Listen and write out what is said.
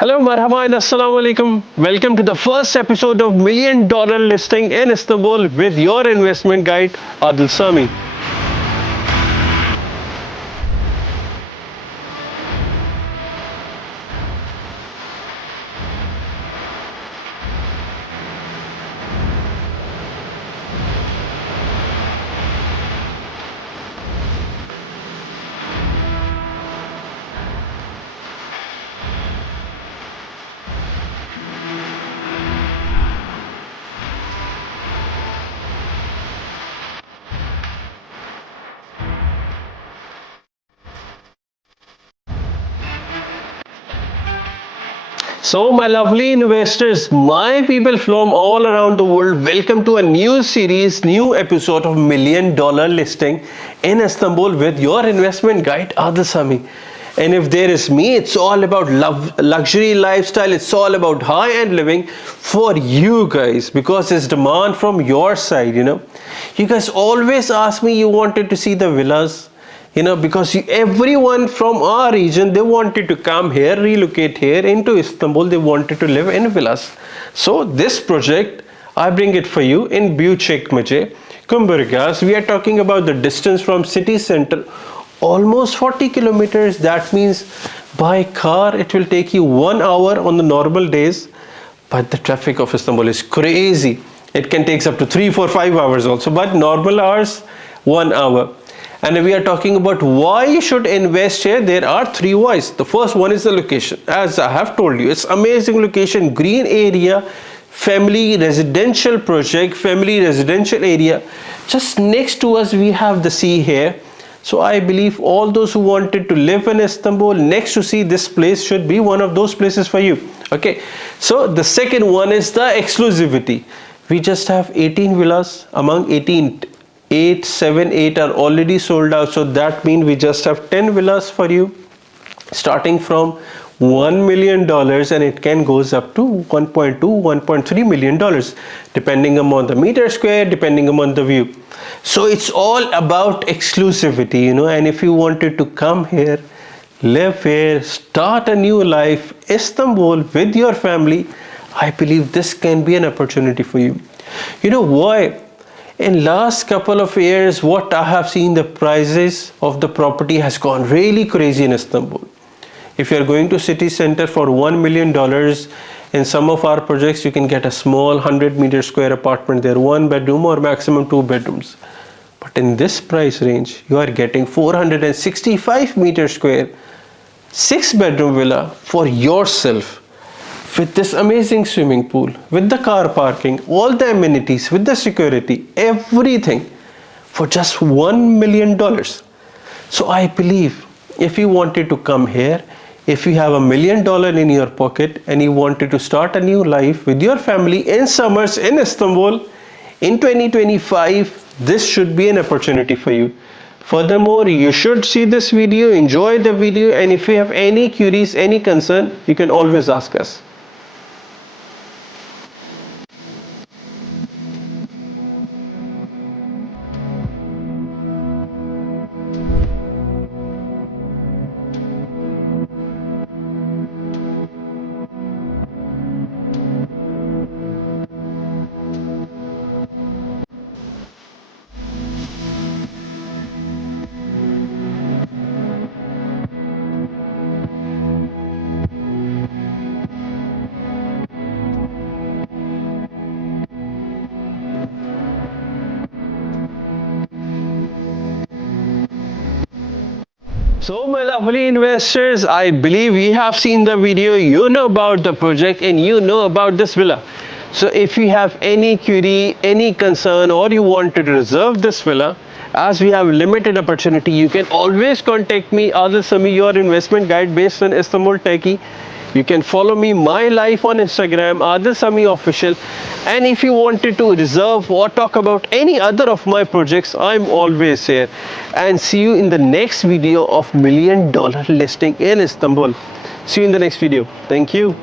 Hello, marhaba and assalamu alaikum. Welcome to the first episode of $1 million listing in Istanbul with your investment guide, Adil Sami. So, my lovely investors, my people from all around the world, welcome to a new series, new episode of $1 million listing in Istanbul with your investment guide, Adil Sami. And if there is me, it's all about luxury lifestyle. It's all about high-end living for you guys because it's demand from your side, You guys always ask me you wanted to see the villas. Because everyone from our region, they wanted to come here, relocate here into Istanbul. They wanted to live in villas. So this project, I bring it for you in 𝐵𝐔𝐘𝐒, Kumburgaz. We are talking about the distance from city center, almost 40 kilometers. That means by car, it will take you 1 hour on the normal days. But the traffic of Istanbul is crazy. It can take up to 3, 4, 5 hours also. But normal hours, 1 hour. And we are talking about why you should invest here. There are 3 whys. The first one is the location. As I have told you, it's amazing location, green area, family residential project, family residential area. Just next to us, we have the sea here. So I believe all those who wanted to live in Istanbul next to sea, this place should be one of those places for you. Okay. So the second one is the exclusivity. We just have 18 villas among 18. 8 are already sold out, so that means we just have 10 villas for you starting from $1 million, and it can goes up to $1.2 $1.3 million depending upon the meter square, depending upon the view. So it's all about exclusivity, and if you wanted to come here, live here, start a new life, Istanbul with your family, I believe this can be an opportunity for you. You know why? In last couple of years, what I have seen, the prices of the property has gone really crazy in Istanbul. If you are going to city center for $1 million, in some of our projects, you can get a small 100-meter square apartment there, 1 bedroom or maximum 2 bedrooms. But in this price range, you are getting 465-meter square, 6-bedroom villa for yourself. With this amazing swimming pool, with the car parking, all the amenities, with the security, everything for just $1 million. So I believe if you wanted to come here, if you have $1 million in your pocket and you wanted to start a new life with your family in summers in Istanbul in 2025, this should be an opportunity for you. Furthermore, you should see this video, enjoy the video, and if you have any queries, any concern, you can always ask us. So my lovely investors, I believe you have seen the video, you know about the project and you know about this villa. So if you have any query, any concern, or you want to reserve this villa, as we have limited opportunity, you can always contact me, Adil Sami, your investment guide based in Istanbul, Turkey. You can follow me, my life on Instagram, Adil Sami Official. And if you wanted to reserve or talk about any other of my projects, I'm always here. And see you in the next video of $1 million listing in Istanbul. See you in the next video. Thank you.